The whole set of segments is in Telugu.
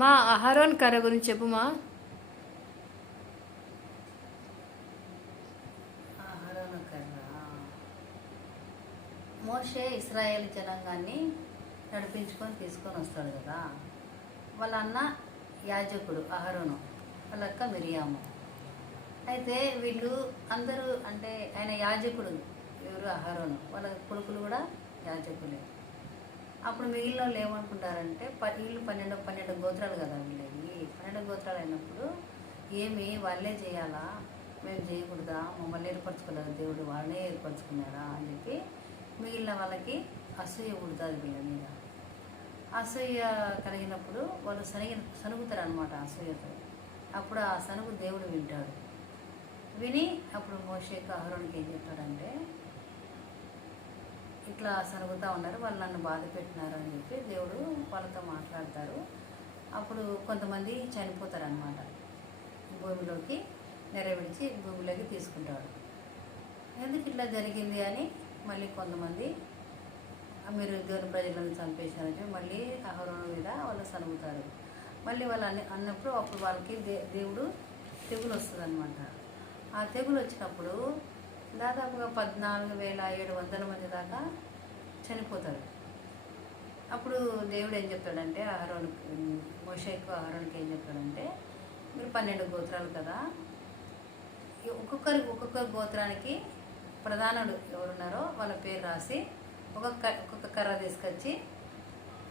మా అహరోన్ కర్ర గురించి చెప్పుమా. అహరోను కర్ర మోషే ఇశ్రాయేల్ జనాంగాన్ని నడిపించుకొని తీసుకొని వస్తాడు కదా. వాళ్ళ అన్న యాజకుడు అహరోను, వాళ్ళ అక్క మిరియాము. అయితే వీళ్ళు అందరూ అంటే ఆయన యాజకుడు ఎవరు అహరోను, వాళ్ళ కొడుకులు కూడా యాజకులే. అప్పుడు మిగిలిన వాళ్ళు ఏమనుకుంటారంటే వీళ్ళు 12 గోత్రాలు కదా వీళ్ళవి. 12 గోత్రాలు అయినప్పుడు ఏమి వాళ్ళే చేయాలా, మేము చేయకూడదా, మమ్మల్ని ఏర్పరచుకోలేదు దేవుడు, వాళ్ళనే ఏర్పరచుకున్నాడా అని చెప్పి మిగిలిన వాళ్ళకి అసూయ పుడుతుంది వీళ్ళ మీద. అసూయ కలిగినప్పుడు వాళ్ళు సనుగుతారు అనమాట అసూయతో. అప్పుడు ఆ సనుగు దేవుడు వింటాడు. విని అప్పుడు మోషేకు అహరోనుకి ఏం చెప్తాడంటే, ఇట్లా సరుగుతూ ఉన్నారు, వాళ్ళు నన్ను బాధ పెట్టినారు అని చెప్పి దేవుడు వాళ్ళతో మాట్లాడతారు. అప్పుడు కొంతమంది చనిపోతారు అన్నమాట. భూమిలోకి నెరవేర్చి భూమిలోకి తీసుకుంటాడు. ఎందుకు ఇట్లా జరిగింది అని మళ్ళీ కొంతమంది మీరు దేవుని ప్రజలను చంపేశారని చెప్పి మళ్ళీ అహరోను మీద వాళ్ళు సనుగుతారు. మళ్ళీ వాళ్ళు అన్నప్పుడు అప్పుడు వాళ్ళకి దేవుడు తెగులు వస్తుంది అనమాట. ఆ తెగులు వచ్చినప్పుడు దాదాపుగా 14,700 మంది దాకా చనిపోతారు. అప్పుడు దేవుడు ఏం చెప్తాడంటే మోషేకు అహరోనుకి ఏం చెప్తాడంటే, మీరు 12 గోత్రాలు కదా, ఒక్కొక్క గోత్రానికి ప్రధానుడు ఎవరున్నారో వాళ్ళ పేరు రాసి ఒక్కొక్క కర్ర తీసుకొచ్చి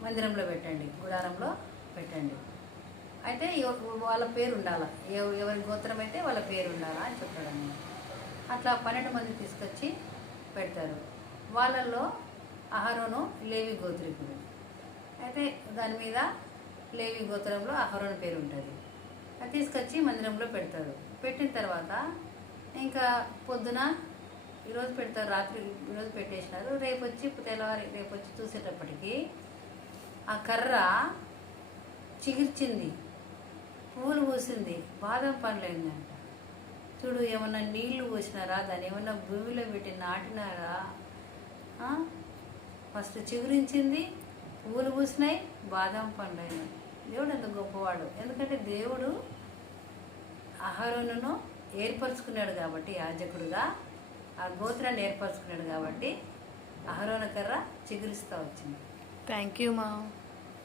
మందిరంలో పెట్టండి, గుడారంలో పెట్టండి. అయితే వాళ్ళ పేరు ఉండాలా, ఎవరి గోత్రం అయితే వాళ్ళ పేరు ఉండాలా అని చెప్తాడన్నమాట. అట్లా 12 మంది తీసుకొచ్చి పెడతారు. వాళ్ళల్లో అహరోను లేవి గోత్రికుడు. అయితే దాని మీద లేవి గోత్రంలో అహరోను పేరు ఉంటుంది. అది తీసుకొచ్చి మందిరంలో పెడతారు. పెట్టిన తర్వాత ఇంకా పొద్దున ఈరోజు పెడతారు, రాత్రి ఈరోజు పెట్టేసినారు, రేపు వచ్చి చూసేటప్పటికి ఆ కర్ర చిగిర్చింది, పువ్వులు పూసింది, బాదం పండ్లు అయిందంట. చూడు, ఏమన్నా నీళ్లు పోసినారా, దాన్ని ఏమన్నా భూమిలో పెట్టి నాటినారా? ఫస్ట్ చిగురించింది, పువ్వులు పూసినాయి, బాదం పండ్లు అయినాయి. దేవుడు ఎంత గొప్పవాడు. ఎందుకంటే దేవుడు అహరోనును ఏర్పరచుకున్నాడు కాబట్టి, యాజకుడుగా ఆ గోత్రాన్ని ఏర్పరచుకున్నాడు కాబట్టి అహరోను కర్ర చిగురిస్తూ వచ్చింది. థ్యాంక్ యూ మా.